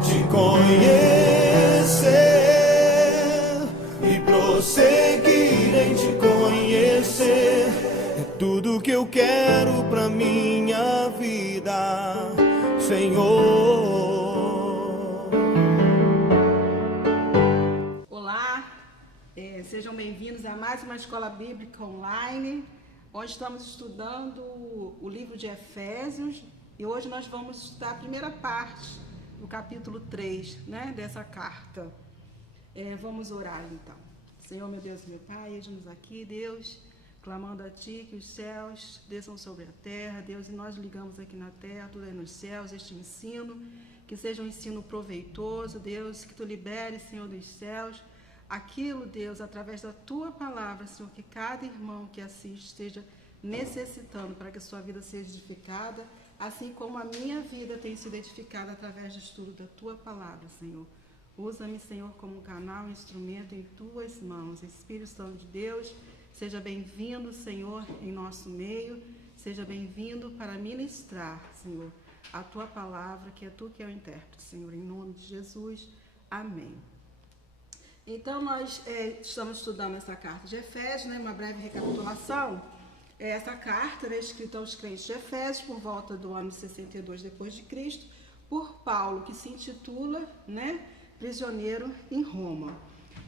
te conhecer e prosseguir em te conhecer. É tudo que eu quero pra minha vida, Senhor. Olá, sejam bem-vindos a mais uma Escola Bíblica Online. Hoje estamos estudando o livro de Efésios e hoje nós vamos estudar a primeira parte do capítulo 3, dessa carta. Vamos orar então. Senhor, meu Deus e meu Pai, eis-nos aqui, Deus, clamando a Ti que os céus desçam sobre a terra, Deus, e nós ligamos aqui na terra, tudo aí nos céus, este ensino, que seja um ensino proveitoso, Deus, que Tu liberes, Senhor, dos céus, aquilo, Deus, através da Tua palavra, Senhor, que cada irmão que assiste esteja necessitando para que a sua vida seja edificada, assim como a minha vida tem sido edificada através do estudo da Tua palavra, Senhor. Usa-me, Senhor, como canal, instrumento em Tuas mãos. Espírito Santo de Deus, seja bem-vindo, Senhor, em nosso meio. Seja bem-vindo para ministrar, Senhor, a Tua palavra, que é Tu que é o intérprete, Senhor, em nome de Jesus. Amém. Então, nós estamos estudando essa carta de Efésios, uma breve recapitulação. Essa carta é escrita aos crentes de Efésios por volta do ano 62 depois de Cristo, por Paulo, que se intitula, Prisioneiro em Roma.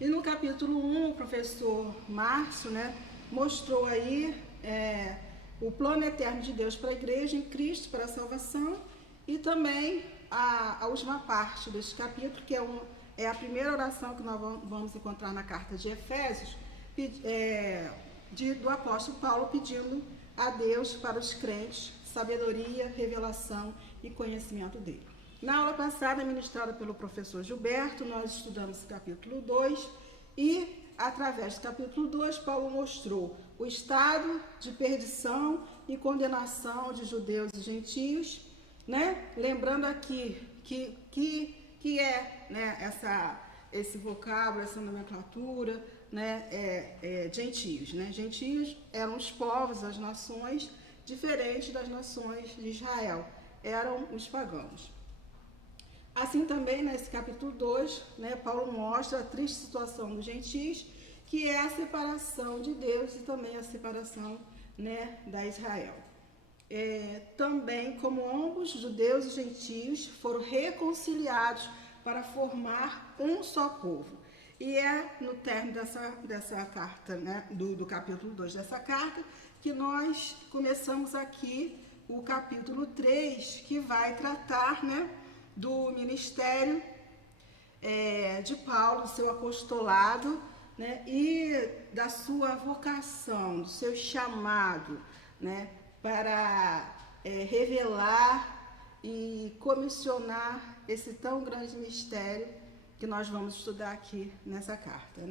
E no capítulo 1, o professor Márcio, mostrou aí o plano eterno de Deus para a igreja em Cristo, para a salvação, e também a última parte deste capítulo, que é a primeira oração que nós vamos encontrar na carta de Efésios, do apóstolo Paulo pedindo a Deus para os crentes sabedoria, revelação e conhecimento dele. Na aula passada, ministrada pelo professor Gilberto, nós estudamos o capítulo 2 e, através do capítulo 2, Paulo mostrou o estado de perdição e condenação de judeus e gentios, lembrando aqui que esse vocábulo, essa nomenclatura, gentios. Gentios eram os povos, as nações diferentes das nações de Israel, eram os pagãos. Assim também, nesse capítulo 2, Paulo mostra a triste situação dos gentios, que é a separação de Deus e também a separação da Israel. Também como ambos, judeus e gentios, foram reconciliados para formar um só povo. E é no término dessa carta, do capítulo 2 dessa carta, que nós começamos aqui o capítulo 3, que vai tratar do ministério de Paulo, do seu apostolado, e da sua vocação, do seu chamado, para revelar e comissionar esse tão grande mistério que nós vamos estudar aqui nessa carta,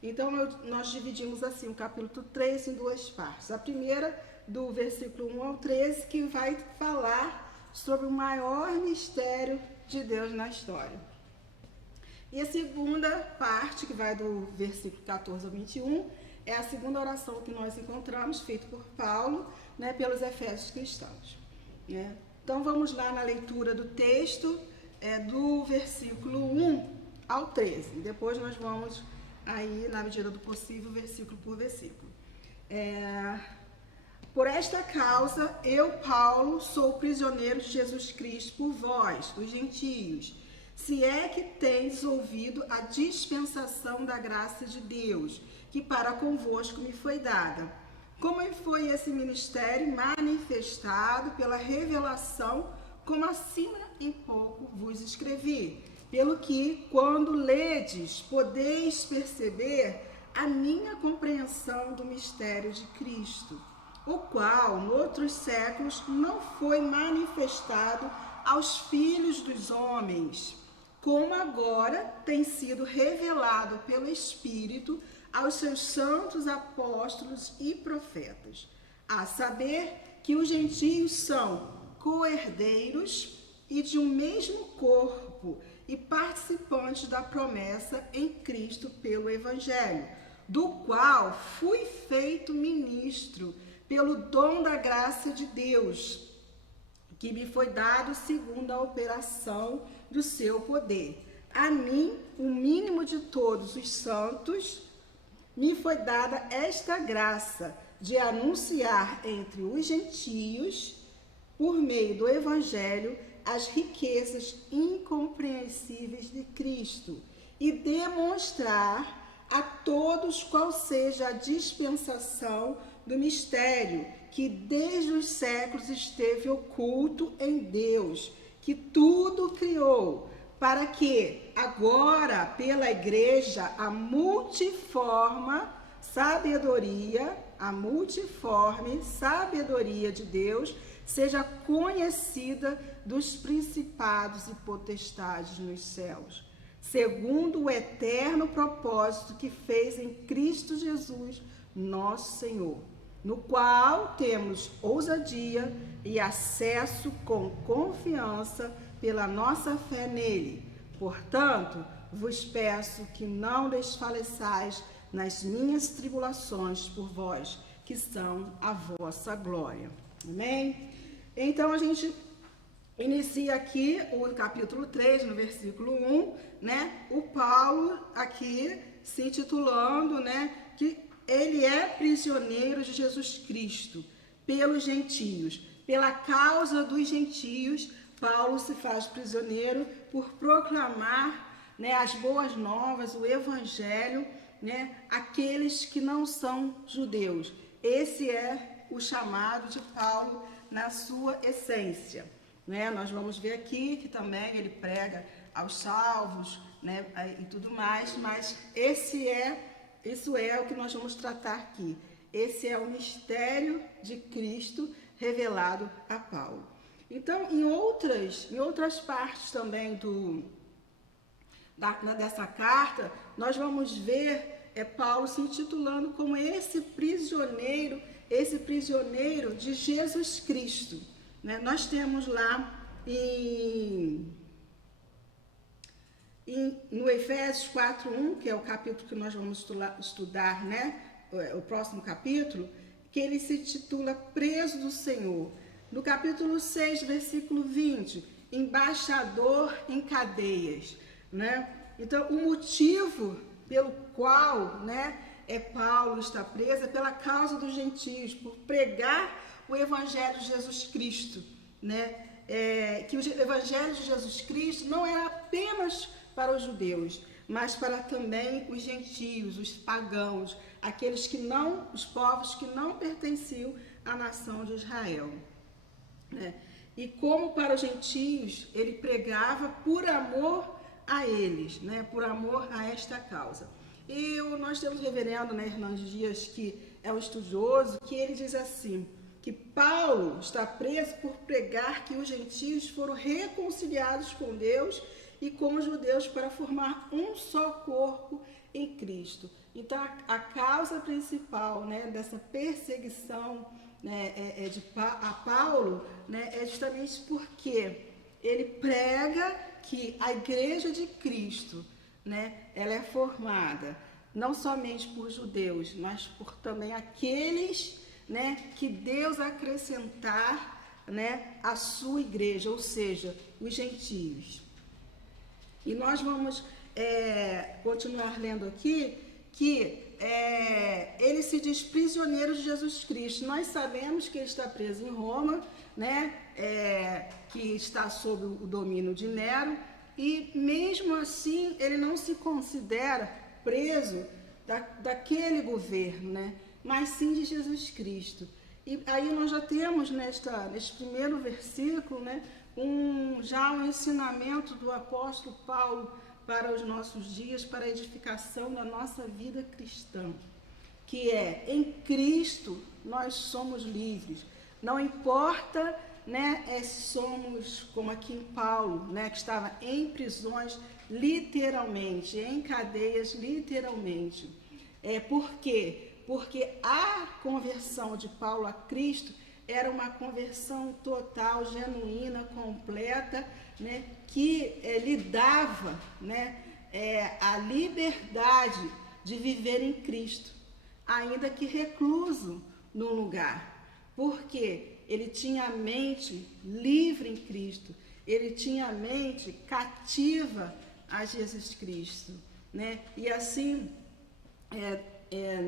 Então, nós dividimos assim o capítulo 3 em duas partes. A primeira, do versículo 1 ao 13, que vai falar sobre o maior mistério de Deus na história. E a segunda parte, que vai do versículo 14 ao 21, é a segunda oração que nós encontramos, feita por Paulo, pelos Efésios cristãos. Então, vamos lá na leitura do texto, do versículo 1 ao 13. Depois nós vamos, aí, na medida do possível, versículo por versículo. Por esta causa, eu, Paulo, sou prisioneiro de Jesus Cristo por vós, os gentios, se é que tendes ouvido a dispensação da graça de Deus, que para convosco me foi dada. Como foi esse ministério manifestado pela revelação, como acima em pouco vos escrevi, pelo que, quando ledes, podeis perceber a minha compreensão do mistério de Cristo, o qual, noutros séculos, não foi manifestado aos filhos dos homens, como agora tem sido revelado pelo Espírito aos seus santos apóstolos e profetas, a saber que os gentios são co-herdeiros e de um mesmo corpo e participantes da promessa em Cristo pelo Evangelho, do qual fui feito ministro pelo dom da graça de Deus, que me foi dado segundo a operação do seu poder. A mim, o mínimo de todos os santos, me foi dada esta graça de anunciar entre os gentios, por meio do Evangelho, as riquezas incompreensíveis de Cristo e demonstrar a todos qual seja a dispensação do mistério que desde os séculos esteve oculto em Deus, que tudo criou, para que agora, pela igreja, a multiforme sabedoria de Deus seja conhecida dos principados e potestades nos céus, segundo o eterno propósito que fez em Cristo Jesus, nosso Senhor, no qual temos ousadia e acesso com confiança pela nossa fé nele. Portanto, vos peço que não desfaleçais nas minhas tribulações por vós, que são a vossa glória. Amém? Então, a gente inicia aqui o capítulo 3, no versículo 1, né? O Paulo aqui se intitulando, né? Que ele é prisioneiro de Jesus Cristo pelos gentios. Pela causa dos gentios, Paulo se faz prisioneiro por proclamar, né, as boas novas, o evangelho, né, àqueles que não são judeus. Esse é o chamado de Paulo na sua essência, né? Nós vamos ver aqui que também ele prega aos salvos, né, e tudo mais, mas isso é o que nós vamos tratar aqui. Esse é o mistério de Cristo revelado a Paulo. Então, em outras partes também dessa carta, nós vamos ver Paulo se intitulando como esse prisioneiro de Jesus Cristo, né? Nós temos lá no Efésios 4:1, que é o capítulo que nós vamos estudar, né? O próximo capítulo, que ele se titula Preso do Senhor. No capítulo 6, versículo 20, embaixador em cadeias, né? Então, o motivo pelo qual, né, Paulo está preso é pela causa dos gentios, por pregar o evangelho de Jesus Cristo, né? Que o evangelho de Jesus Cristo não era apenas para os judeus, mas para também os gentios, os pagãos, aqueles os povos que não pertenciam à nação de Israel, né? E como para os gentios, ele pregava por amor a eles, né? Por amor a esta causa. E nós temos o reverendo, né, Hernandes Dias, que é um estudioso, que ele diz assim, que Paulo está preso por pregar que os gentios foram reconciliados com Deus e com os judeus para formar um só corpo em Cristo. Então, a causa principal, né, dessa perseguição, né, a Paulo, né, é justamente porque ele prega que a igreja de Cristo, né, ela é formada não somente por judeus, mas por também aqueles, né, que Deus acrescentar, né, a sua igreja, ou seja, os gentios. E nós vamos continuar lendo aqui que ele se diz prisioneiro de Jesus Cristo. Nós sabemos que ele está preso em Roma, né, que está sob o domínio de Nero, e mesmo assim ele não se considera preso daquele governo, né, mas sim de Jesus Cristo. E aí nós já temos neste primeiro versículo, né, já um ensinamento do apóstolo Paulo para os nossos dias, para a edificação da nossa vida cristã, que é, em Cristo nós somos livres. Não importa, né, se somos, como aqui em Paulo, né, que estava em prisões literalmente, em cadeias literalmente. Por quê? Porque a conversão de Paulo a Cristo era uma conversão total, genuína, completa, né, que lhe dava, né, a liberdade de viver em Cristo, ainda que recluso num lugar. Porque ele tinha a mente livre em Cristo. ele tinha a mente cativa a Jesus Cristo, né? E assim,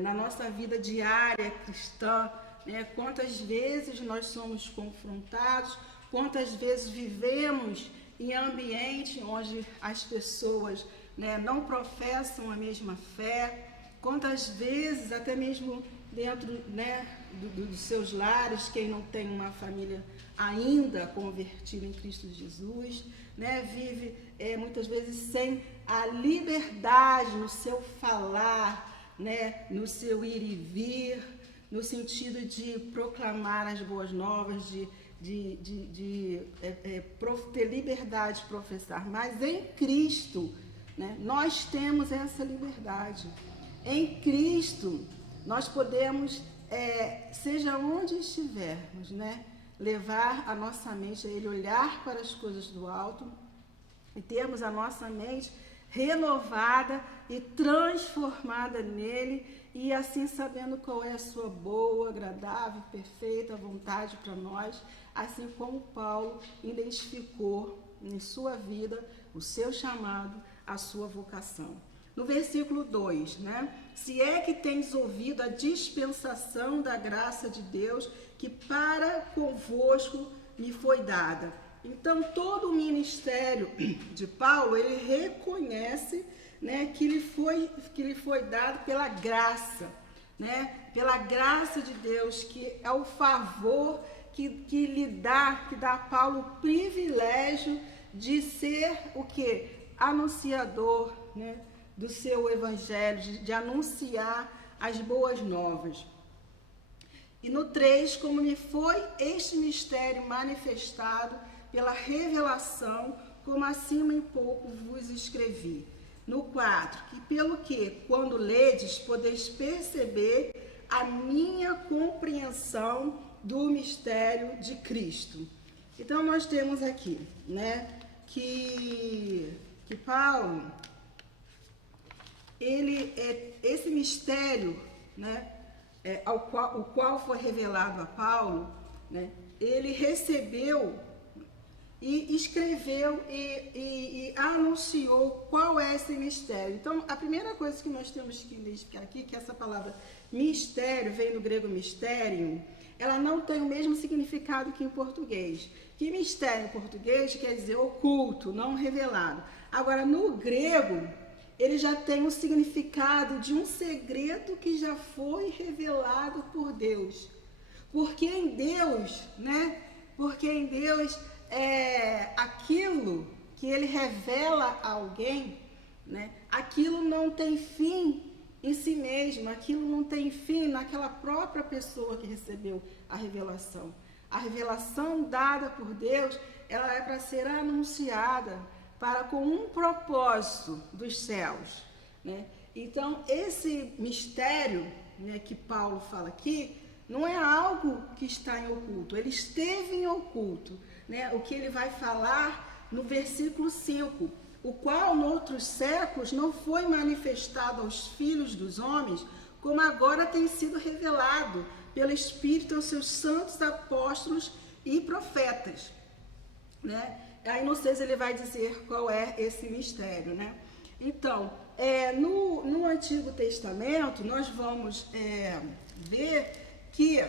na nossa vida diária cristã, né, quantas vezes nós somos confrontados, quantas vezes vivemos em ambiente onde as pessoas, né, não professam a mesma fé, quantas vezes até mesmo dentro, né, dos seus lares, quem não tem uma família ainda convertida em Cristo Jesus, né, vive muitas vezes sem a liberdade no seu falar, né, no seu ir e vir, no sentido de proclamar as boas novas, ter liberdade de professar. Mas em Cristo, né, nós temos essa liberdade. Em Cristo, nós podemos, seja onde estivermos, né, levar a nossa mente a Ele, olhar para as coisas do alto e termos a nossa mente renovada e transformada nele, e assim sabendo qual é a sua boa, agradável, perfeita vontade para nós, assim como Paulo identificou em sua vida o seu chamado, a sua vocação. No versículo 2, né? Se é que tens ouvido a dispensação da graça de Deus, que para convosco me foi dada. Então, todo o ministério de Paulo, ele reconhece, né, que lhe foi dado pela graça, né? Pela graça de Deus, que é o favor que dá a Paulo o privilégio de ser o quê? Anunciador, né, do seu evangelho, de anunciar as boas novas. E no 3, como me foi este mistério manifestado pela revelação, como acima em pouco vos escrevi. No 4, que pelo que, quando ledes, podeis perceber a minha compreensão do mistério de Cristo. Então, nós temos aqui, né, que Paulo, esse mistério, né, o qual foi revelado a Paulo, né, ele recebeu e escreveu e anunciou qual é esse mistério. Então, a primeira coisa que nós temos que identificar aqui, que essa palavra mistério vem do grego mysterium, ela não tem o mesmo significado que em português. Que mistério em português quer dizer oculto, não revelado. Agora, no grego, ele já tem o significado de um segredo que já foi revelado por Deus. Porque em Deus, né? Porque em Deus, aquilo que ele revela a alguém, né? Aquilo não tem fim em si mesmo, aquilo não tem fim naquela própria pessoa que recebeu a revelação. A revelação dada por Deus, ela é para ser anunciada com um propósito dos céus, né? Então, esse mistério, né, que Paulo fala aqui, não é algo que está em oculto, ele esteve em oculto, né? O que ele vai falar no versículo 5, o qual, noutros séculos, não foi manifestado aos filhos dos homens, como agora tem sido revelado pelo Espírito aos seus santos apóstolos e profetas, né? Aí no 6 ele vai dizer qual é esse mistério, né? Então, no Antigo Testamento, nós vamos ver que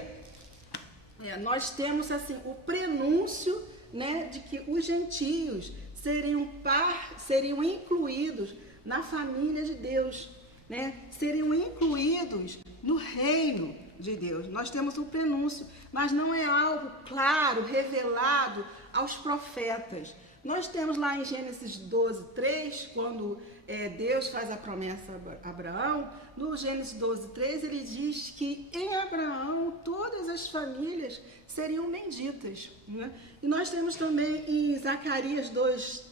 nós temos assim o prenúncio, né, de que os gentios seriam incluídos na família de Deus, né? Seriam incluídos no reino de Deus. Nós temos um prenúncio, mas não é algo claro, revelado aos profetas. Nós temos lá em Gênesis 12:3, quando Deus faz a promessa a Abraão, no Gênesis 12:3 ele diz que em Abraão todas as famílias seriam benditas, né? E nós temos também em Zacarias 2,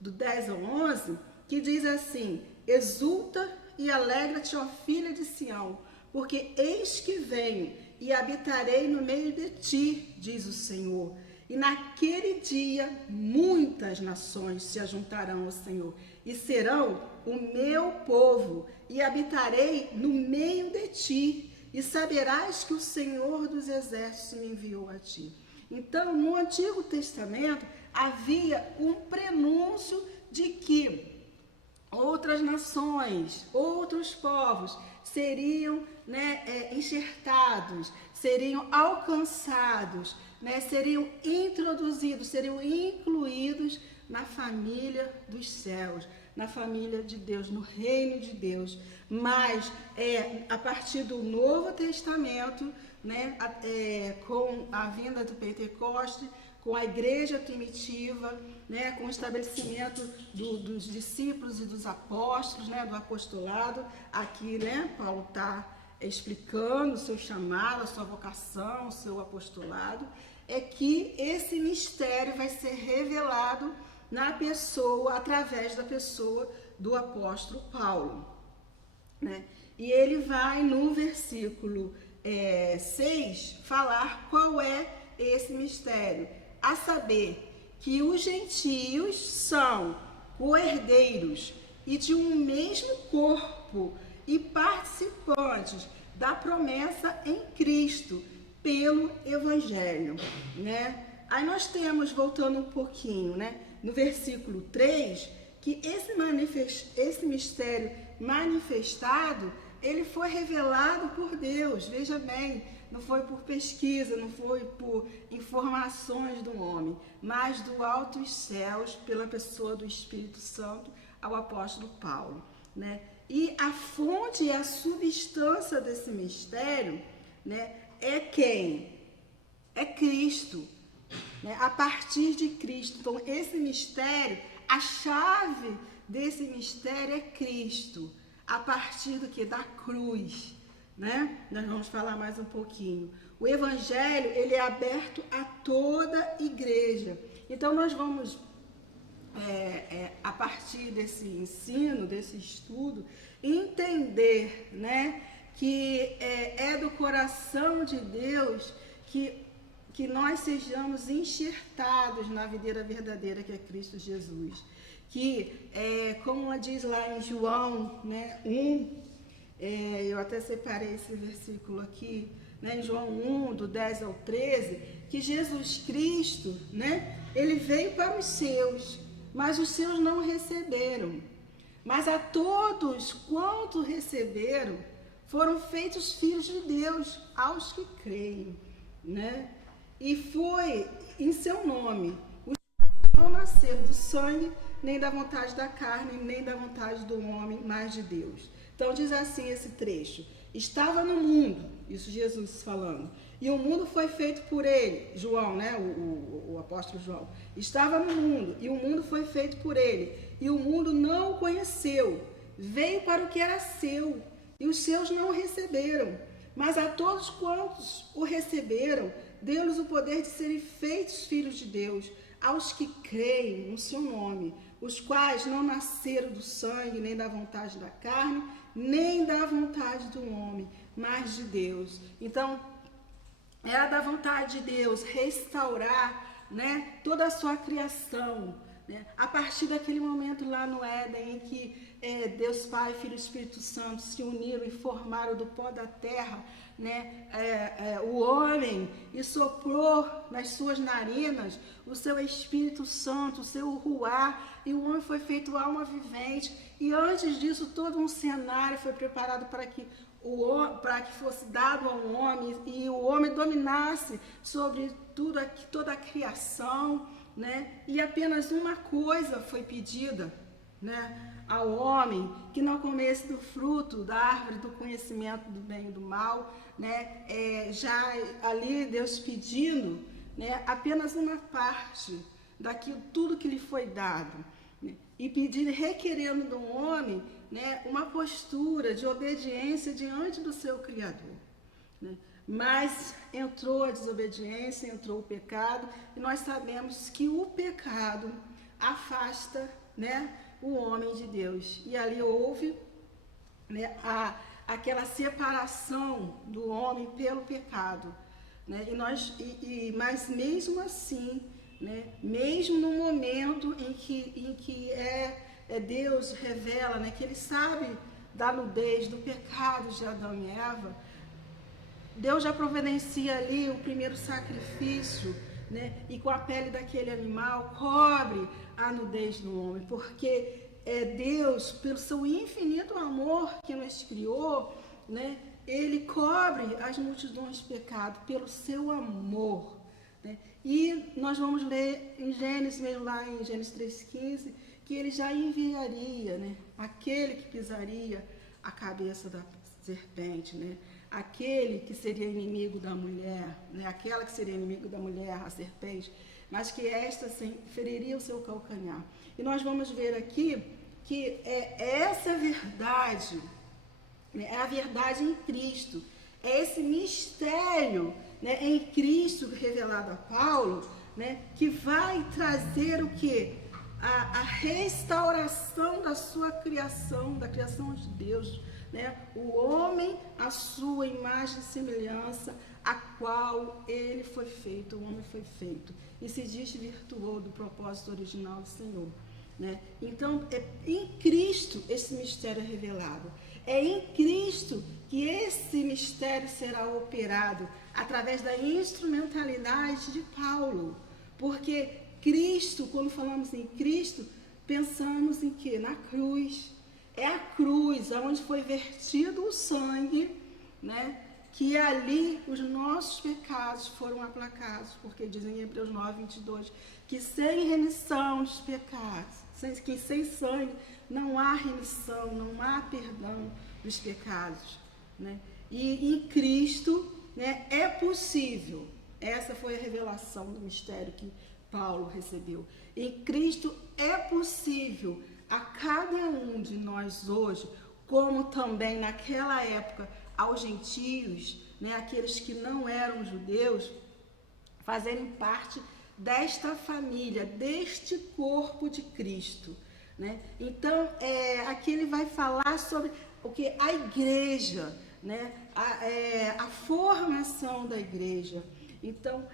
do 10 ao 11, que diz assim: exulta e alegra-te, ó filha de Sião, porque eis que venho e habitarei no meio de ti, diz o Senhor. E naquele dia muitas nações se ajuntarão ao Senhor e serão o meu povo, e habitarei no meio de ti, e saberás que o Senhor dos exércitos me enviou a ti. Então, no Antigo Testamento, havia um prenúncio de que outras nações, outros povos seriam, enxertados, seriam alcançados, seriam introduzidos, seriam incluídos na família dos céus, na família de Deus, no reino de Deus. Mas a partir do Novo Testamento, com a vinda do Pentecoste, com a igreja primitiva, com o estabelecimento dos discípulos e dos apóstolos, do apostolado, aqui Paulo está explicando o seu chamado, a sua vocação, o seu apostolado, é que esse mistério vai ser revelado na pessoa, através da pessoa do apóstolo Paulo. E ele vai no versículo 6 falar qual é esse mistério, a saber que os gentios são co-herdeiros e de um mesmo corpo e participantes da promessa em Cristo pelo Evangelho. Aí nós temos, voltando um pouquinho, no versículo 3, que esse mistério manifestado, ele foi revelado por Deus, veja bem, não foi por pesquisa, não foi por informações do homem, mas do alto dos céus, pela pessoa do Espírito Santo, ao apóstolo Paulo. E a fonte e a substância desse mistério, é quem? É Cristo, a partir de Cristo. Então, esse mistério, a chave desse mistério é Cristo, a partir do que? Da cruz. Nós vamos falar mais um pouquinho. O Evangelho, ele é aberto a toda igreja. Então, nós vamos, a partir desse ensino, desse estudo, entender, que é do coração de Deus que nós sejamos enxertados na videira verdadeira, que é Cristo Jesus. Que, como diz lá em João 1, eu até separei esse versículo aqui, em João 1, do 10 ao 13, que Jesus Cristo, ele veio para os seus, mas os seus não receberam. Mas a todos quanto receberam, foram feitos filhos de Deus, aos que creem. E foi em seu nome, os que não nasceram do sangue, nem da vontade da carne, nem da vontade do homem, mas de Deus. Então diz assim esse trecho: estava no mundo, isso Jesus falando, e o mundo foi feito por ele, João, o apóstolo João, estava no mundo, e o mundo foi feito por ele, e o mundo não o conheceu, veio para o que era seu, e os seus não o receberam, mas a todos quantos o receberam, deu-lhes o poder de serem feitos filhos de Deus, aos que creem no seu nome, os quais não nasceram do sangue, nem da vontade da carne, nem da vontade do homem, mas de Deus. Então, era da vontade de Deus restaurar, toda a sua criação, a partir daquele momento lá no Éden, em que Deus Pai, Filho e Espírito Santo se uniram e formaram do pó da terra, o homem, e soprou nas suas narinas o seu Espírito Santo, o seu ruá, e o homem foi feito alma vivente. E antes disso, todo um cenário foi preparado para que fosse dado ao homem, e o homem dominasse sobre toda a criação, E apenas uma coisa foi pedida, ao homem, que não comesse do fruto da árvore do conhecimento do bem e do mal, já ali Deus pedindo, apenas uma parte daquilo tudo que lhe foi dado, e pedindo, requerendo do homem, uma postura de obediência diante do seu Criador, Mas entrou a desobediência, entrou o pecado, e nós sabemos que o pecado afasta, o homem de Deus. E ali houve, aquela separação do homem pelo pecado, mas mesmo assim, mesmo no momento em que Deus revela, que Ele sabe da nudez, do pecado de Adão e Eva, Deus já providencia ali o primeiro sacrifício, né, e com a pele daquele animal cobre a nudez do homem, porque Deus, pelo seu infinito amor que nos criou, né, ele cobre as multidões de pecado pelo seu amor, né? E nós vamos ler em Gênesis, mesmo lá em Gênesis 3,15, que ele já enviaria, né, aquele que pisaria a cabeça da serpente, né, aquele que seria inimigo da mulher, né, aquela que seria inimigo da mulher, a serpente, mas que esta feriria o seu calcanhar. E nós vamos ver aqui que essa verdade, né, é a verdade em Cristo, é esse mistério, né, em Cristo revelado a Paulo, né, que vai trazer o quê? A restauração da sua criação, da criação de Deus, né? O homem, a sua imagem e semelhança, a qual ele foi feito, o homem foi feito, e se desvirtuou do propósito original do Senhor, né? Então, é em Cristo esse mistério é revelado. É em Cristo que esse mistério será operado através da instrumentalidade de Paulo. Porque Cristo, quando falamos em Cristo, pensamos em quê? Na cruz. É a cruz onde foi vertido o sangue, né? Que ali os nossos pecados foram aplacados, porque dizem em Hebreus 9:22, que sem remissão dos pecados, que sem sangue não há remissão, não há perdão dos pecados, né? E em Cristo, né, é possível, essa foi a revelação do mistério que Paulo recebeu. Em Cristo é possível a cada um de nós hoje, como também naquela época aos gentios, né, aqueles que não eram judeus, fazerem parte desta família, deste corpo de Cristo, né? Então, aqui ele vai falar sobre o que? A igreja, né? A formação da igreja. Então,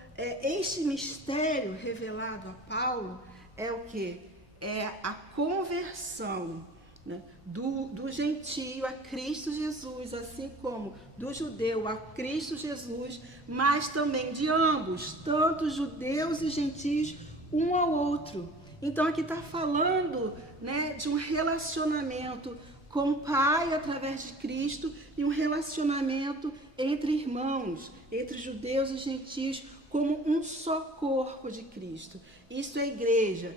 este mistério revelado a Paulo é o que? É a conversão, né, do gentio a Cristo Jesus, assim como do judeu a Cristo Jesus, mas também de ambos, tanto judeus e gentios, um ao outro. Então aqui está falando, né, de um relacionamento com o Pai através de Cristo e um relacionamento entre irmãos, entre judeus e gentios, como um só corpo de Cristo. Isso é igreja,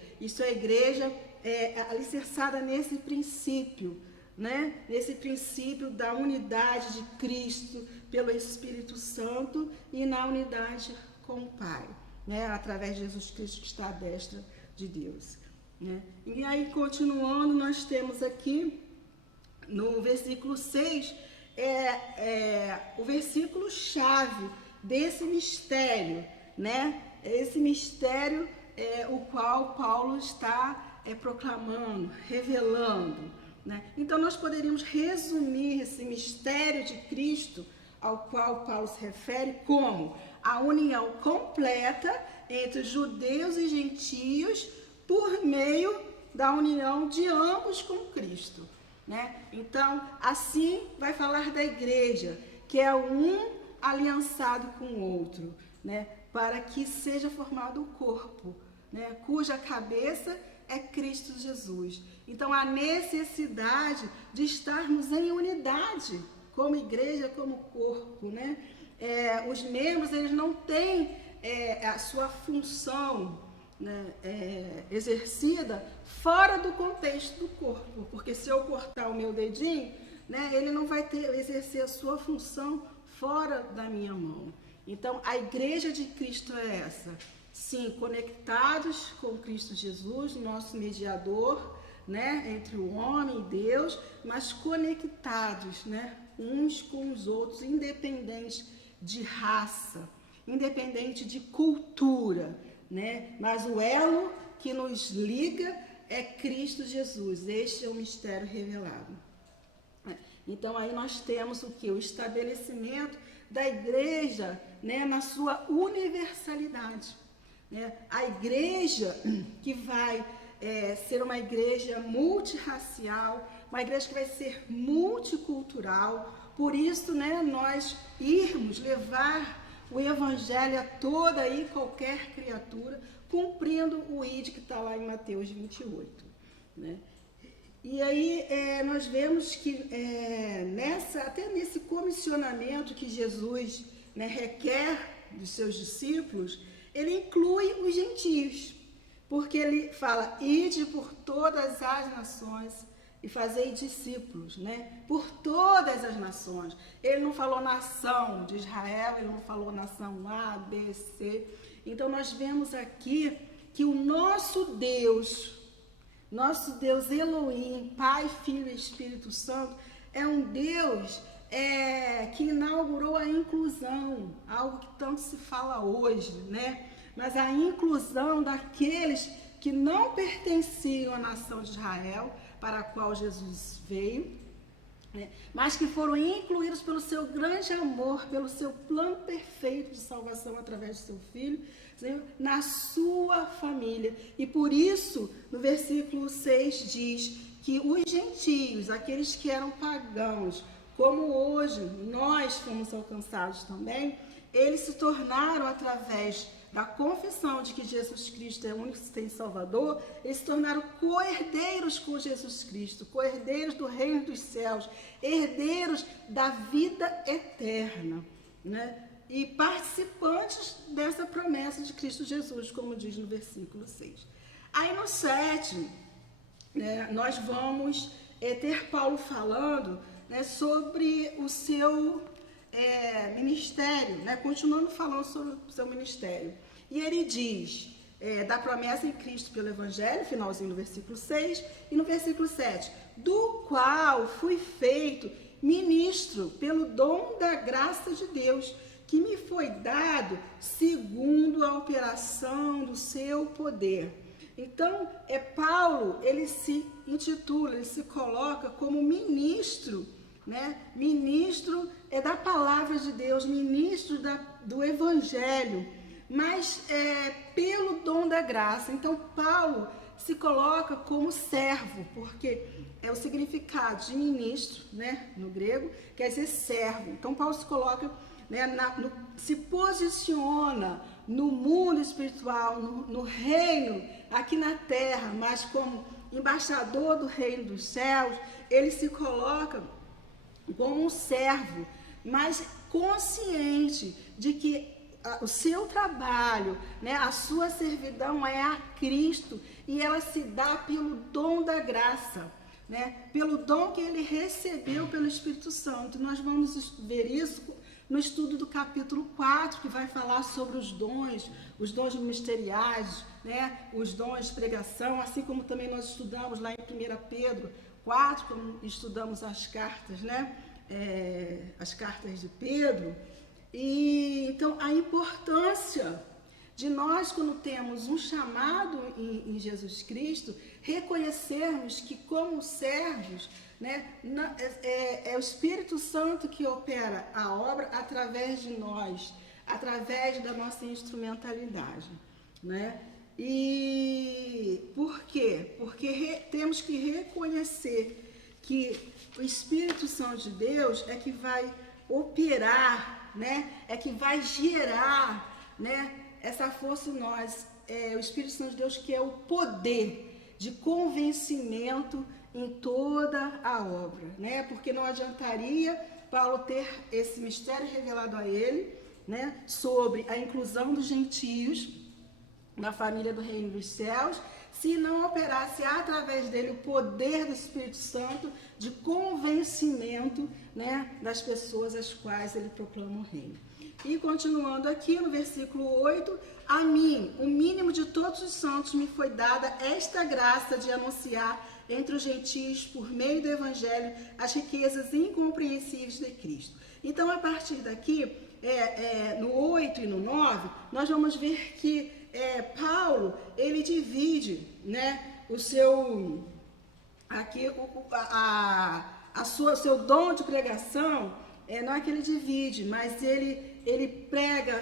alicerçada nesse princípio, né? Nesse princípio da unidade de Cristo pelo Espírito Santo e na unidade com o Pai, né? Através de Jesus Cristo que está à destra de Deus, né? E aí, continuando, nós temos aqui no versículo 6, o versículo chave desse mistério, né? Esse mistério o qual Paulo está proclamando, revelando, né? Então nós poderíamos resumir esse mistério de Cristo ao qual Paulo se refere como a união completa entre judeus e gentios por meio da união de ambos com Cristo, né? Então, assim vai falar da igreja, que é um aliançado com o outro, né? Para que seja formado o corpo, né? Cuja cabeça é Cristo Jesus. Então, há necessidade de estarmos em unidade, como igreja, como corpo, né? Os membros, eles não têm a sua função, né, exercida fora do contexto do corpo, porque se eu cortar o meu dedinho, né, ele não vai exercer a sua função fora da minha mão. Então, a igreja de Cristo é essa. Sim, conectados com Cristo Jesus, nosso mediador, né, entre o homem e Deus, mas conectados, né, uns com os outros, independente de raça, independente de cultura, né, mas o elo que nos liga é Cristo Jesus. Este é o mistério revelado. Então, aí nós temos o que? O estabelecimento da igreja, né, na sua universalidade, né? A igreja que vai ser uma igreja multirracial, uma igreja que vai ser multicultural. Por isso, né, nós levar o evangelho a toda e qualquer criatura, cumprindo o id que está lá em Mateus 28, né? E aí nós vemos que até nesse comissionamento que Jesus, né, requer dos seus discípulos, ele inclui os gentios, porque ele fala, ide por todas as nações e fazei discípulos, né, por todas as nações. Ele não falou nação de Israel, ele não falou nação A, B, C. Então nós vemos aqui que o nosso Deus Elohim, Pai, Filho e Espírito Santo, é um Deus que inaugurou a inclusão, algo que tanto se fala hoje, né? Mas a inclusão daqueles que não pertenciam à nação de Israel, para a qual Jesus veio, né? Mas que foram incluídos pelo seu grande amor, pelo seu plano perfeito de salvação através do seu Filho, na sua família. E por isso, no versículo 6 diz que os gentios, aqueles que eram pagãos, como hoje nós fomos alcançados também, eles se tornaram, através da confissão de que Jesus Cristo é o único que tem Salvador, eles se tornaram co-herdeiros com Jesus Cristo, co-herdeiros do reino dos céus, herdeiros da vida eterna, né? E participantes dessa promessa de Cristo Jesus, como diz no versículo 6. Aí no 7, né, nós vamos ter Paulo falando, né, sobre o seu ministério, né, continuando falando sobre o seu ministério. E ele diz da promessa em Cristo pelo Evangelho, finalzinho do versículo 6, e no versículo 7, do qual fui feito ministro pelo dom da graça de Deus, que me foi dado segundo a operação do seu poder. Então, Paulo, ele se intitula, ele se coloca como ministro, né? Ministro da palavra de Deus, ministro do Evangelho, mas pelo dom da graça. Então, Paulo se coloca como servo, porque é o significado de ministro, né? No grego, quer dizer servo. Então, Paulo se coloca, né, se posiciona no mundo espiritual, no reino, aqui na terra, mas como embaixador do reino dos céus, ele se coloca como um servo, mas consciente de que o seu trabalho, né, a sua servidão é a Cristo, e ela se dá pelo dom da graça, né, pelo dom que ele recebeu pelo Espírito Santo. Nós vamos ver isso no estudo do capítulo 4, que vai falar sobre os dons ministeriais, né, os dons de pregação, assim como também nós estudamos lá em 1 Pedro 4, como estudamos as cartas, né, as cartas de Pedro. E então a importância de nós, quando temos um chamado em Jesus Cristo, reconhecermos que como servos, né, é o Espírito Santo que opera a obra através de nós, através da nossa instrumentalidade, né? E por quê? Porque temos que reconhecer que o Espírito Santo de Deus é que vai operar, né? É que vai gerar, né, essa força em nós. O Espírito Santo de Deus, que é o poder de convencimento em toda a obra, né? Porque não adiantaria Paulo ter esse mistério revelado a ele, né, sobre a inclusão dos gentios na família do reino dos céus, se não operasse através dele o poder do Espírito Santo de convencimento, né, das pessoas às quais ele proclama o reino. E continuando aqui no versículo 8, a mim, o mínimo de todos os santos, me foi dada esta graça de anunciar entre os gentios, por meio do Evangelho, as riquezas incompreensíveis de Cristo. Então, a partir daqui, no 8 e no 9, nós vamos ver que Paulo, ele divide, né, o seu, aqui, seu dom de pregação, não é que ele divide, mas ele prega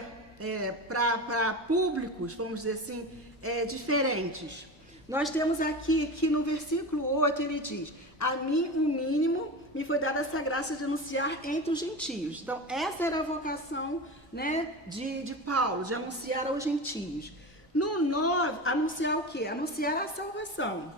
para públicos, vamos dizer assim, diferentes. Nós temos aqui que no versículo 8 ele diz: a mim o mínimo me foi dada essa graça de anunciar entre os gentios. Então essa era a vocação, né, de Paulo, de anunciar aos gentios. No 9, anunciar o quê? Anunciar a salvação,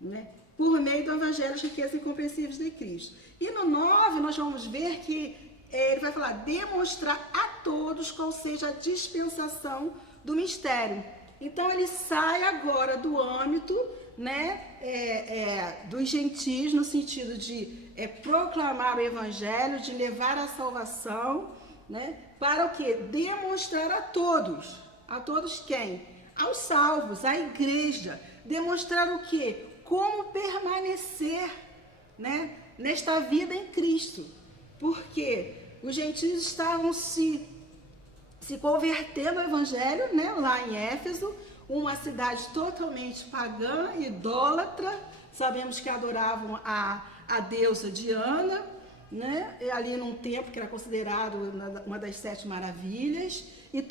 né, por meio do evangelho de riquezas incompreensíveis de Cristo. E no 9 nós vamos ver que ele vai falar: demonstrar a todos qual seja a dispensação do mistério. Então ele sai agora do âmbito, né, dos gentios, no sentido de proclamar o evangelho, de levar a salvação, né, para o quê? Demonstrar a todos. A todos quem? Aos salvos, à igreja. Demonstrar o quê? Como permanecer, né, nesta vida em Cristo. Porque os gentios estavam se convertendo ao evangelho, né, lá em Éfeso, uma cidade totalmente pagã, idólatra. Sabemos que adoravam a deusa Diana, né, ali num templo que era considerado uma das 7 maravilhas, e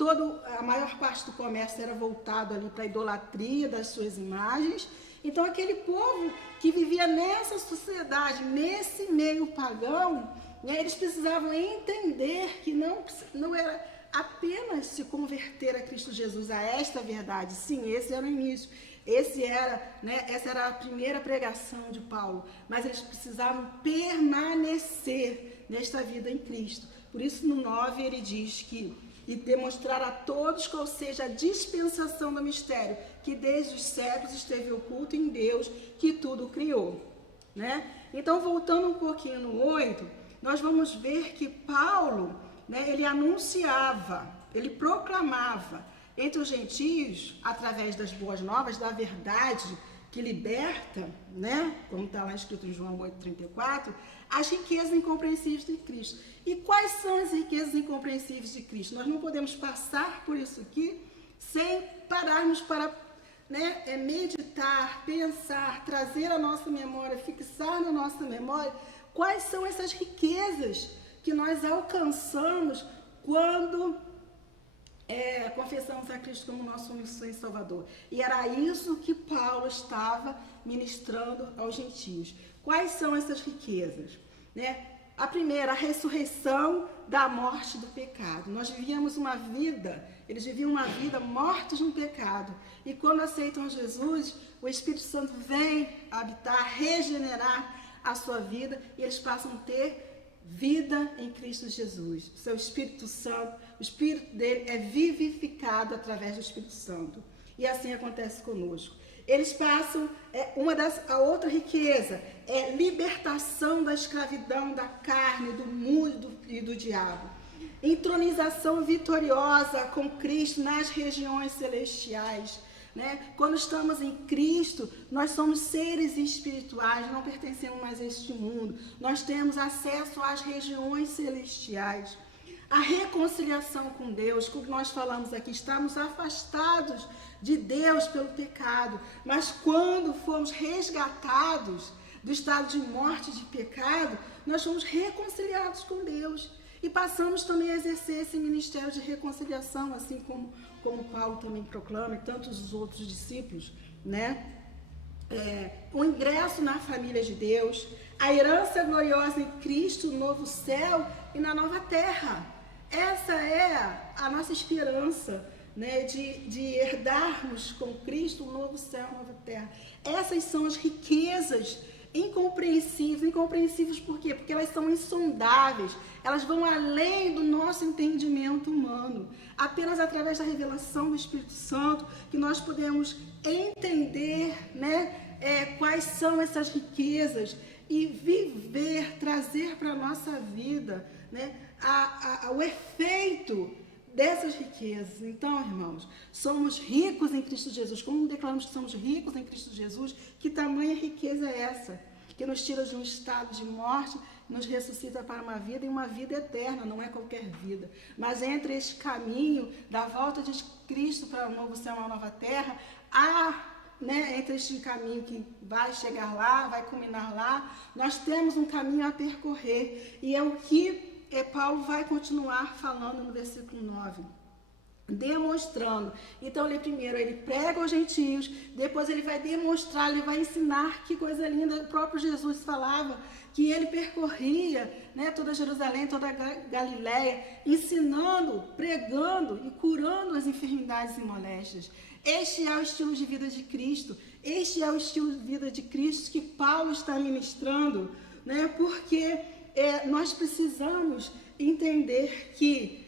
a maior parte do comércio era voltado ali para a idolatria das suas imagens. Então aquele povo que vivia nessa sociedade, nesse meio pagão, né, eles precisavam entender que não era apenas se converter a Cristo Jesus, a esta verdade. Sim, esse era o início, essa era a primeira pregação de Paulo, mas eles precisavam permanecer nesta vida em Cristo. Por isso no 9 ele diz que: e demonstrar a todos qual seja a dispensação do mistério, que desde os séculos esteve oculto em Deus, que tudo criou, né? Então, voltando um pouquinho no 8, nós vamos ver que Paulo, né, ele anunciava, ele proclamava entre os gentios, através das boas novas, da verdade que liberta, né, como está lá escrito em João 8,34, as riquezas incompreensíveis de Cristo. E quais são as riquezas incompreensíveis de Cristo? Nós não podemos passar por isso aqui sem pararmos para, né, meditar, pensar, trazer à nossa memória, fixar na nossa memória quais são essas riquezas que nós alcançamos quando confessamos a Cristo como nosso único Senhor e Salvador. E era isso que Paulo estava ministrando aos gentios. Quais são essas riquezas? Né? A primeira, a ressurreição da morte do pecado. Nós vivíamos uma vida, eles viviam uma vida mortos no pecado. E quando aceitam Jesus, o Espírito Santo vem habitar, regenerar a sua vida, e eles passam a ter vida em Cristo Jesus. O seu Espírito Santo, o Espírito dele é vivificado através do Espírito Santo. E assim acontece conosco. Eles passam, a outra riqueza é libertação da escravidão, da carne, do mundo e do diabo. Entronização vitoriosa com Cristo nas regiões celestiais. Né? Quando estamos em Cristo, nós somos seres espirituais, não pertencemos mais a este mundo. Nós temos acesso às regiões celestiais. A reconciliação com Deus, como nós falamos aqui, estamos afastados de Deus pelo pecado. Mas quando fomos resgatados do estado de morte e de pecado, nós fomos reconciliados com Deus. E passamos também a exercer esse ministério de reconciliação, assim como Paulo também proclama, e tantos os outros discípulos, né? O ingresso na família de Deus, a herança gloriosa em Cristo, no novo céu e na nova terra. Essa é a nossa esperança, né? De herdarmos com Cristo um novo céu e nova terra. Essas são as riquezas incompreensíveis por quê? Porque elas são insondáveis, elas vão além do nosso entendimento humano. Apenas através da revelação do Espírito Santo que nós podemos entender, né, quais são essas riquezas e viver, trazer para a nossa vida, né, o efeito dessas riquezas. Então, irmãos, somos ricos em Cristo Jesus. Como declaramos que somos ricos em Cristo Jesus, que tamanha riqueza é essa? Que nos tira de um estado de morte, nos ressuscita para uma vida, e uma vida eterna, não é qualquer vida. Mas entre este caminho da volta de Cristo para um novo céu e uma nova terra, né, entre este caminho que vai chegar lá, vai culminar lá, nós temos um caminho a percorrer. E é o que Paulo vai continuar falando no versículo 9. demonstrando. Então ele prega aos gentios, depois ele vai demonstrar, ele vai ensinar. Que coisa linda, o próprio Jesus falava que ele percorria, né, toda Jerusalém, toda a Galileia, ensinando, pregando e curando as enfermidades e moléstias. Este é o estilo de vida de Cristo, este é o estilo de vida de Cristo que Paulo está ministrando, né, porque nós precisamos entender que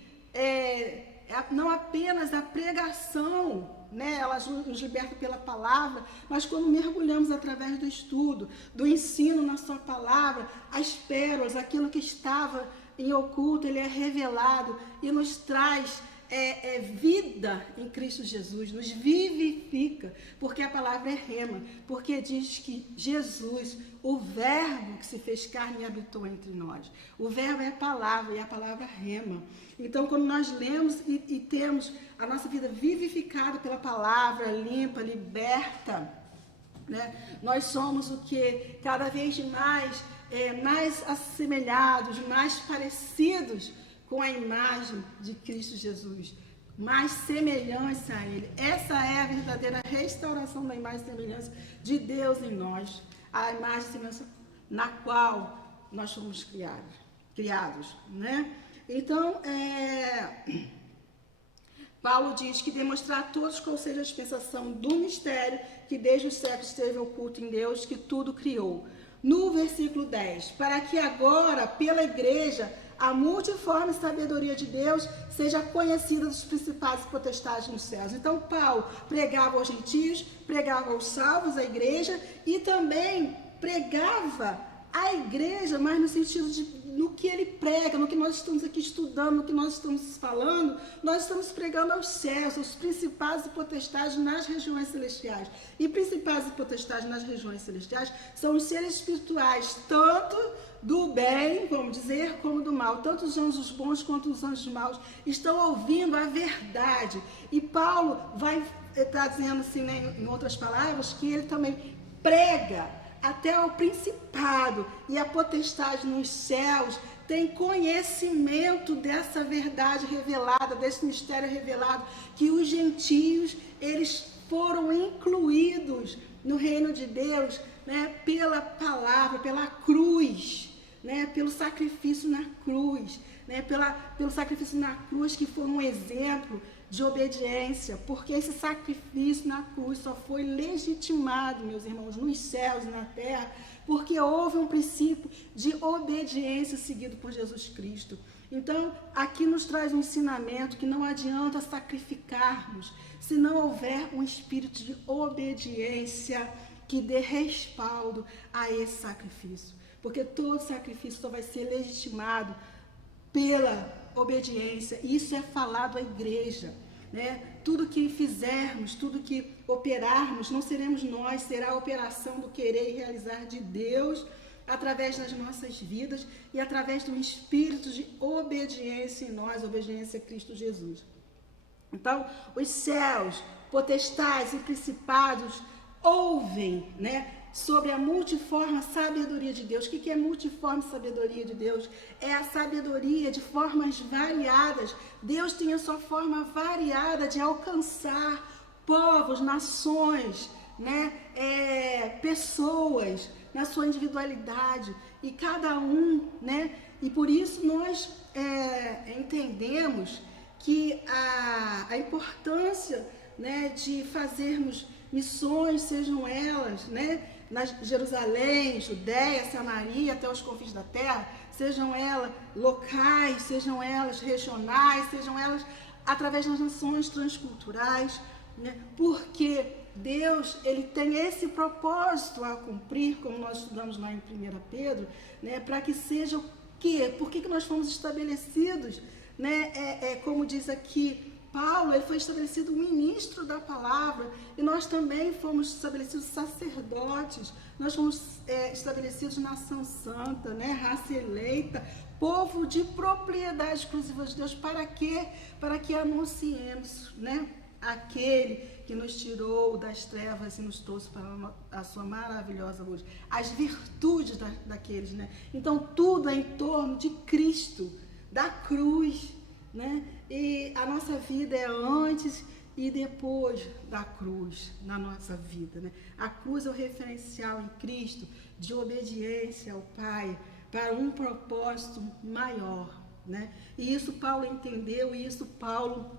não apenas a pregação, né, ela nos liberta pela palavra, mas quando mergulhamos através do estudo, do ensino na sua palavra, as pérolas, aquilo que estava em oculto, ele é revelado e nos traz vida em Cristo Jesus, nos vivifica, porque a palavra é rema, porque diz que Jesus, o verbo que se fez carne e habitou entre nós. O verbo é a palavra e a palavra rema. Então, quando nós lemos e temos a nossa vida vivificada pela palavra, limpa, liberta, né, nós somos o que? Cada vez mais assemelhados, mais parecidos com a imagem de Cristo Jesus, mais semelhança a Ele. Essa é a verdadeira restauração da imagem e semelhança de Deus em nós, a imagem e semelhança na qual nós fomos criados, né? Então, Paulo diz que demonstrar a todos qual seja a dispensação do mistério que desde os séculos esteve oculto em Deus, que tudo criou. No versículo 10, para que agora, pela igreja, a multiforme sabedoria de Deus seja conhecida dos principados e potestades nos céus. Então, Paulo pregava aos gentios, pregava aos salvos, a igreja, e também pregava a igreja, mas no sentido no que ele prega, no que nós estamos aqui estudando, no que nós estamos falando, nós estamos pregando aos céus, aos principados e potestades nas regiões celestiais. E principados e potestades nas regiões celestiais são os seres espirituais, tanto do bem, vamos dizer, como do mal. Tanto os anjos bons quanto os anjos maus estão ouvindo a verdade. E Paulo vai estar dizendo assim, né, em outras palavras, que ele também prega até ao principado e a potestade nos céus tem conhecimento dessa verdade revelada, desse mistério revelado, que os gentios, eles foram incluídos no reino de Deus, né, pela palavra, pela cruz, né, pelo sacrifício na cruz, né, pelo sacrifício na cruz, que foi um exemplo de obediência, porque esse sacrifício na cruz só foi legitimado, meus irmãos, nos céus e na terra, porque houve um princípio de obediência seguido por Jesus Cristo. Então, aqui nos traz um ensinamento que não adianta sacrificarmos se não houver um espírito de obediência que dê respaldo a esse sacrifício, porque todo sacrifício só vai ser legitimado pela obediência. Isso é falado à igreja, né? Tudo que fizermos, tudo que operarmos, não seremos nós, será a operação do querer e realizar de Deus através das nossas vidas e através do espírito de obediência em nós, obediência a Cristo Jesus. Então, os céus, potestades e principados ouvem, né, sobre a multiforme sabedoria de Deus. O que é multiforme sabedoria de Deus? É a sabedoria de formas variadas. Deus tem a sua forma variada de alcançar povos, nações, né, pessoas, na sua individualidade. E cada um, né, e por isso nós entendemos que a importância, né, de fazermos missões, sejam elas, né, na Jerusalém, Judéia, Samaria, até os confins da terra, sejam elas locais, sejam elas regionais, sejam elas através das nações transculturais, né? Porque Deus, ele tem esse propósito a cumprir, como nós estudamos lá em 1 Pedro, né? Para que seja o quê? Por que nós fomos estabelecidos, né? Como diz aqui Paulo, ele foi estabelecido ministro da palavra, e nós também fomos estabelecidos sacerdotes, nós fomos estabelecidos nação santa, né, raça eleita, povo de propriedade exclusiva de Deus. Para quê? Para que anunciemos, né, aquele que nos tirou das trevas e nos trouxe para a sua maravilhosa luz, as virtudes daqueles, né? Então tudo é em torno de Cristo, da cruz, né? E a nossa vida é antes e depois da cruz na nossa vida, né? A cruz é o referencial em Cristo de obediência ao Pai para um propósito maior, né? E isso Paulo entendeu, e isso Paulo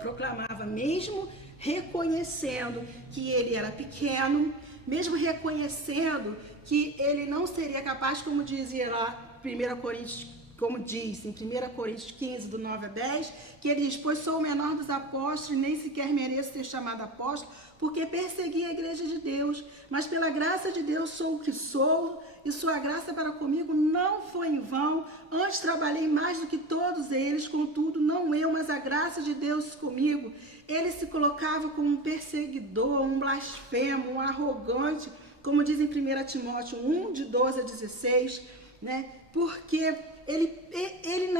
proclamava, mesmo reconhecendo que ele era pequeno, mesmo reconhecendo que ele não seria capaz, como dizia lá 1 Coríntios, como diz em 1 Coríntios 15, do 9 a 10, que ele diz: pois sou o menor dos apóstolos e nem sequer mereço ser chamado apóstolo, porque persegui a igreja de Deus, mas pela graça de Deus sou o que sou, e sua graça para comigo não foi em vão, antes trabalhei mais do que todos eles, contudo, não eu, mas a graça de Deus comigo. Ele se colocava como um perseguidor, um blasfemo, um arrogante, como diz em 1 Timóteo 1, de 12 a 16, né? Porque ele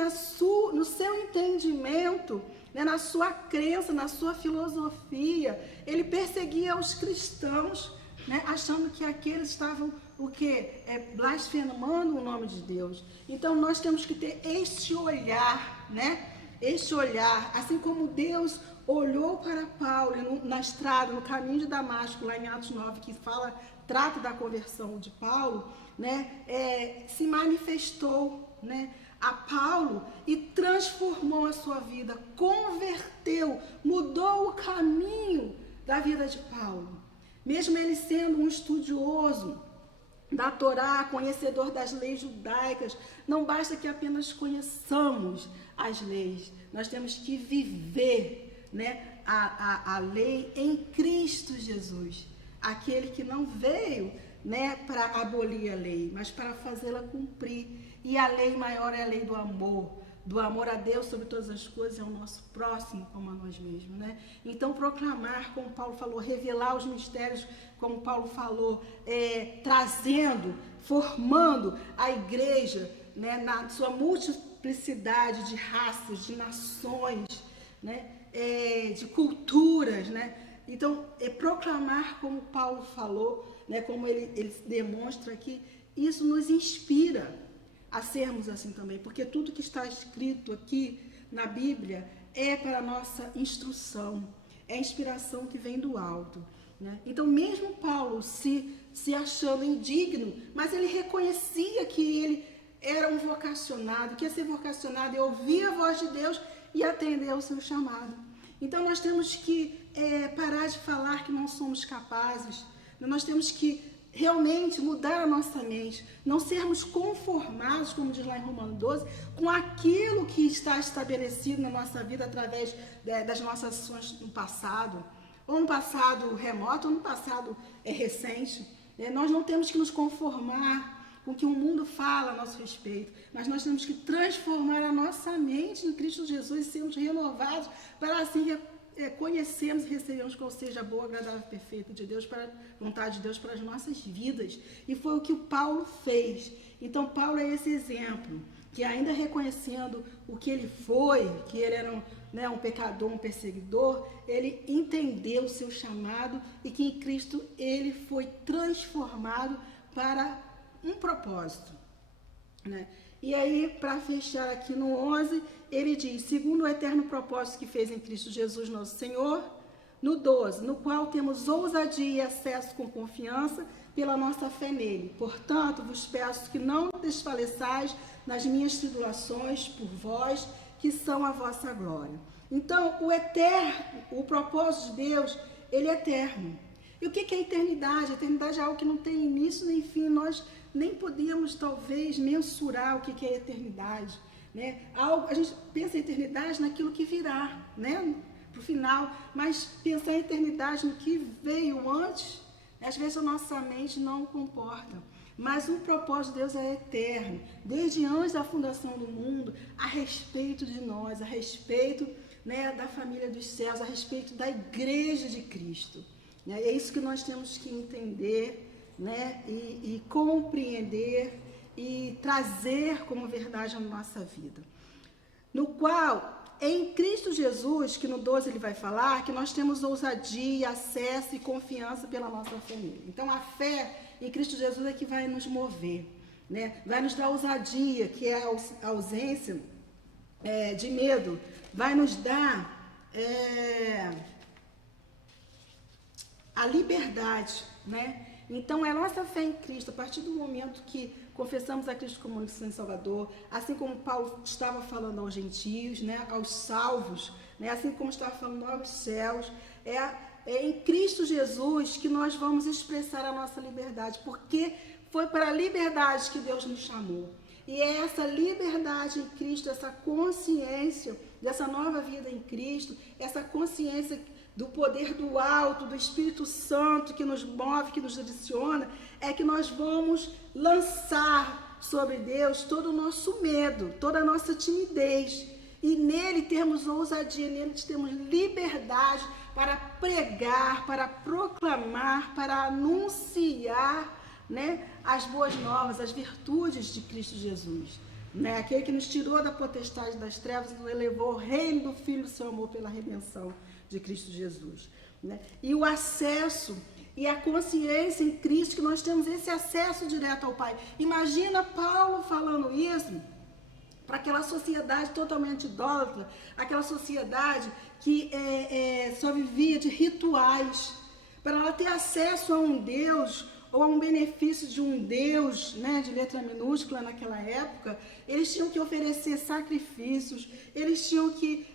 no seu entendimento, né, na sua crença, na sua filosofia, ele perseguia os cristãos, né, achando que aqueles estavam o quê? Blasfemando o nome de Deus. Então nós temos que ter este olhar, né? Este olhar, assim como Deus olhou para Paulo na estrada, no caminho de Damasco, lá em Atos 9, que trata da conversão de Paulo, né? Se manifestou, né, a Paulo e transformou a sua vida, converteu, mudou o caminho da vida de Paulo. Mesmo ele sendo um estudioso da Torá, conhecedor das leis judaicas, não basta que apenas conheçamos as leis, nós temos que viver, né, a lei em Cristo Jesus, aquele que não veio, né, para abolir a lei, mas para fazê-la cumprir. E a lei maior é a lei do amor a Deus sobre todas as coisas, é o nosso próximo como a nós mesmos, né? Então proclamar, como Paulo falou, revelar os mistérios, como Paulo falou, trazendo, formando a igreja, né, na sua multiplicidade de raças, de nações, né, de culturas, né? Então, proclamar, como Paulo falou, né, como ele demonstra aqui, isso nos inspira a sermos assim também, porque tudo que está escrito aqui na Bíblia é para a nossa instrução, é inspiração que vem do alto, né? Então, mesmo Paulo se achando indigno, mas ele reconhecia que ele era um vocacionado, que ia ser vocacionado e ouvir a voz de Deus e atender ao seu chamado. Então, nós temos que parar de falar que não somos capazes, nós temos que realmente mudar a nossa mente, não sermos conformados, como diz lá em Romanos 12, com aquilo que está estabelecido na nossa vida através das nossas ações no passado, ou no passado remoto, ou no passado recente. Nós não temos que nos conformar com o que o mundo fala a nosso respeito, mas nós temos que transformar a nossa mente em Cristo Jesus e sermos renovados para assim conhecemos e recebemos qual seja a boa, agradável e perfeita de Deus, para a vontade de Deus para as nossas vidas. E foi o que o Paulo fez. Então Paulo é esse exemplo, que ainda reconhecendo o que ele foi, que ele era um pecador, um perseguidor, ele entendeu o seu chamado e que em Cristo ele foi transformado para um propósito, né? E aí, para fechar aqui no 11, ele diz: segundo o eterno propósito que fez em Cristo Jesus nosso Senhor. No 12, no qual temos ousadia e acesso com confiança pela nossa fé nele. Portanto, vos peço que não desfaleçais nas minhas tribulações por vós, que são a vossa glória. Então, o propósito de Deus, ele é eterno. E o que é eternidade? A eternidade é algo que não tem início nem fim. Nós nem podíamos, talvez, mensurar o que é eternidade, né? A gente pensa em eternidade naquilo que virá, né? Para o final, mas pensar em eternidade no que veio antes, às vezes a nossa mente não comporta. Mas o propósito de Deus é eterno, desde antes da fundação do mundo, a respeito de nós, a respeito, né, da família dos céus, a respeito da igreja de Cristo. É isso que nós temos que entender, né, e compreender e trazer como verdade na nossa vida. No qual, em Cristo Jesus, que no 12 ele vai falar, que nós temos ousadia, acesso e confiança pela nossa família. Então a fé em Cristo Jesus é que vai nos mover, né? Vai nos dar ousadia, que é a ausência de medo, vai nos dar a liberdade, né? Então, é a nossa fé em Cristo, a partir do momento que confessamos a Cristo como único Senhor e Salvador, assim como Paulo estava falando aos gentios, né, aos salvos, né, assim como estava falando aos céus, é em Cristo Jesus que nós vamos expressar a nossa liberdade, porque foi para a liberdade que Deus nos chamou. E é essa liberdade em Cristo, essa consciência dessa nova vida em Cristo, essa consciência do poder do alto, do Espírito Santo que nos move, que nos direciona, é que nós vamos lançar sobre Deus todo o nosso medo, toda a nossa timidez. E nele temos ousadia, nele temos liberdade para pregar, para proclamar, para anunciar, né, as boas novas, as virtudes de Cristo Jesus. Né? Aquele que nos tirou da potestade das trevas e nos elevou ao reino do Filho do seu amor pela redenção de Cristo Jesus. Né? E o acesso e a consciência em Cristo, que nós temos esse acesso direto ao Pai. Imagina Paulo falando isso para aquela sociedade totalmente idólatra, aquela sociedade que só vivia de rituais, para ela ter acesso a um Deus ou a um benefício de um Deus, né, de letra minúscula naquela época, eles tinham que oferecer sacrifícios, eles tinham que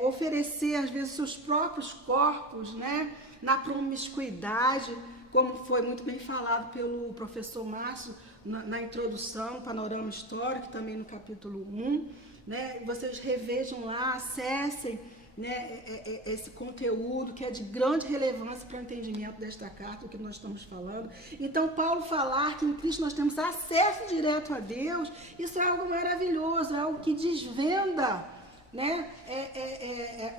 oferecer, às vezes, seus próprios corpos, né, na promiscuidade, como foi muito bem falado pelo professor Márcio na introdução, no panorama histórico, também no capítulo 1, né, vocês revejam lá, acessem, né, esse conteúdo que é de grande relevância para o entendimento desta carta, do que nós estamos falando. Então, Paulo falar que em Cristo nós temos acesso direto a Deus, isso é algo maravilhoso, é algo que desvenda, né,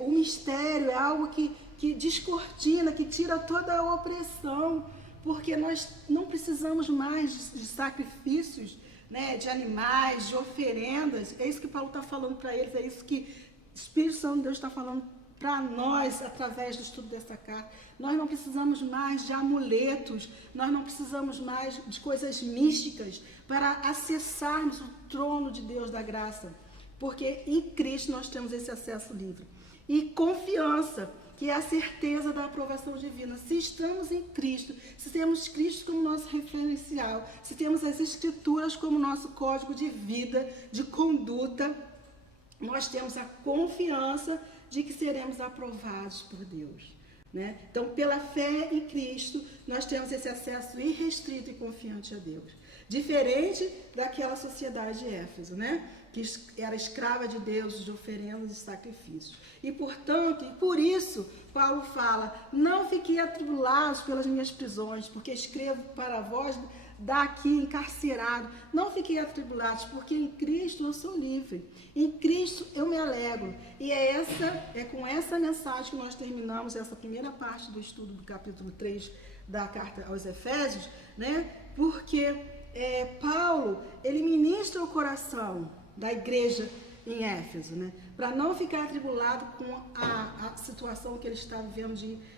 o mistério, é algo que descortina, que tira toda a opressão, porque nós não precisamos mais de sacrifícios, né, de animais, de oferendas. É isso que Paulo está falando para eles, é isso que o Espírito Santo de Deus está falando para nós, através do estudo dessa carta. Nós não precisamos mais de amuletos, nós não precisamos mais de coisas místicas para acessarmos o trono de Deus da graça, porque em Cristo nós temos esse acesso livre. E confiança, que é a certeza da aprovação divina. Se estamos em Cristo, se temos Cristo como nosso referencial, se temos as Escrituras como nosso código de vida, de conduta, nós temos a confiança de que seremos aprovados por Deus. Né? Então, pela fé em Cristo, nós temos esse acesso irrestrito e confiante a Deus. Diferente daquela sociedade de Éfeso, né? Que era escrava de Deus, de oferendas e sacrifícios. E, portanto, e por isso, Paulo fala, não fiquei atribulados pelas minhas prisões, porque escrevo para vós daqui encarcerado. Não fiquei atribulados, porque em Cristo eu sou livre. Em Cristo eu me alegro. E é com essa mensagem que nós terminamos essa primeira parte do estudo do capítulo 3 da carta aos Efésios, né? Porque Paulo, ele ministra o coração da igreja em Éfeso, né? Para não ficar atribulado com a situação que ele está vivendo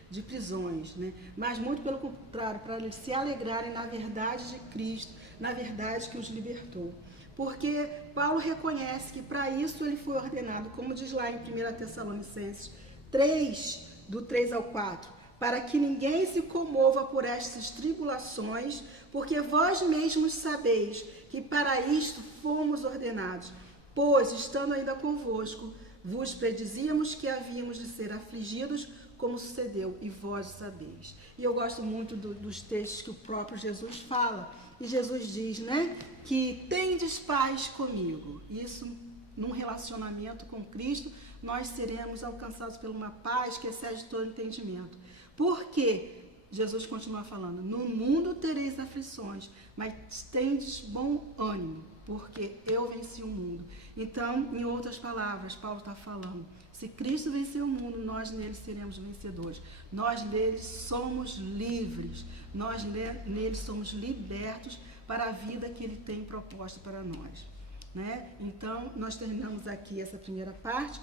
de prisões, né? Mas muito pelo contrário, para eles se alegrarem na verdade de Cristo, na verdade que os libertou. Porque Paulo reconhece que para isso ele foi ordenado, como diz lá em 1 Tessalonicenses 3, do 3 ao 4, para que ninguém se comova por estas tribulações, porque vós mesmos sabeis que para isto fomos ordenados, pois, estando ainda convosco, vos predizíamos que havíamos de ser afligidos, como sucedeu, e vós sabeis. E eu gosto muito dos textos que o próprio Jesus fala. E Jesus diz, né, que tendes paz comigo. Isso, num relacionamento com Cristo, nós seremos alcançados por uma paz que excede todo entendimento. Por quê? Jesus continua falando, no mundo tereis aflições, mas tendes bom ânimo, porque eu venci o mundo. Então, em outras palavras, Paulo está falando, se Cristo venceu o mundo, nós nele seremos vencedores. Nós nele somos livres, nós nele somos libertos para a vida que ele tem proposta para nós. Né? Então, nós terminamos aqui essa primeira parte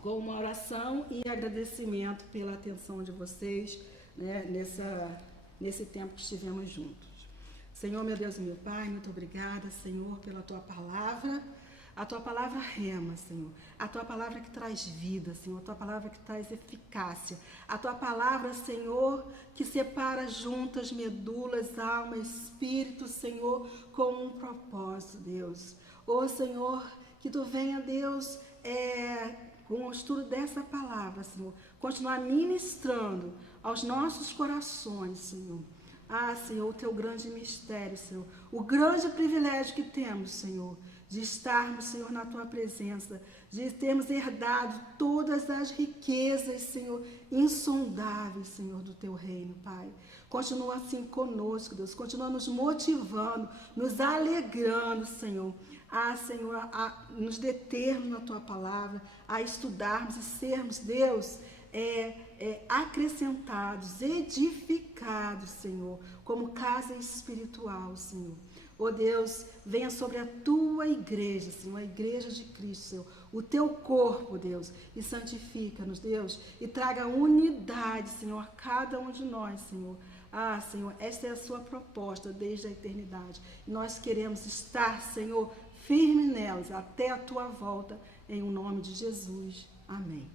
com uma oração e agradecimento pela atenção de vocês, né, nesse tempo que estivemos juntos. Senhor, meu Deus e meu Pai, muito obrigada, Senhor, pela Tua palavra. A tua palavra rema, Senhor. A tua palavra que traz vida, Senhor. A tua palavra que traz eficácia. A tua palavra, Senhor, que separa juntas medulas, alma, espírito, Senhor, com um propósito, Deus. Ô, Senhor, que tu venha, Deus, com o estudo dessa palavra, Senhor, continuar ministrando aos nossos corações, Senhor. Ah, Senhor, o teu grande mistério, Senhor. O grande privilégio que temos, Senhor, de estarmos, Senhor, na tua presença, de termos herdado todas as riquezas, Senhor, insondáveis, Senhor, do teu reino, Pai. Continua assim conosco, Deus, continua nos motivando, nos alegrando, Senhor. Ah, Senhor, a nos determos na tua palavra, a estudarmos e sermos, Deus, acrescentados, edificados, Senhor, como casa espiritual, Senhor. Ó Deus, venha sobre a tua igreja, Senhor, a igreja de Cristo, Senhor, o teu corpo, Deus, e santifica-nos, Deus, e traga unidade, Senhor, a cada um de nós, Senhor. Ah, Senhor, esta é a sua proposta desde a eternidade. Nós queremos estar, Senhor, firme nelas até a tua volta, em o nome de Jesus. Amém.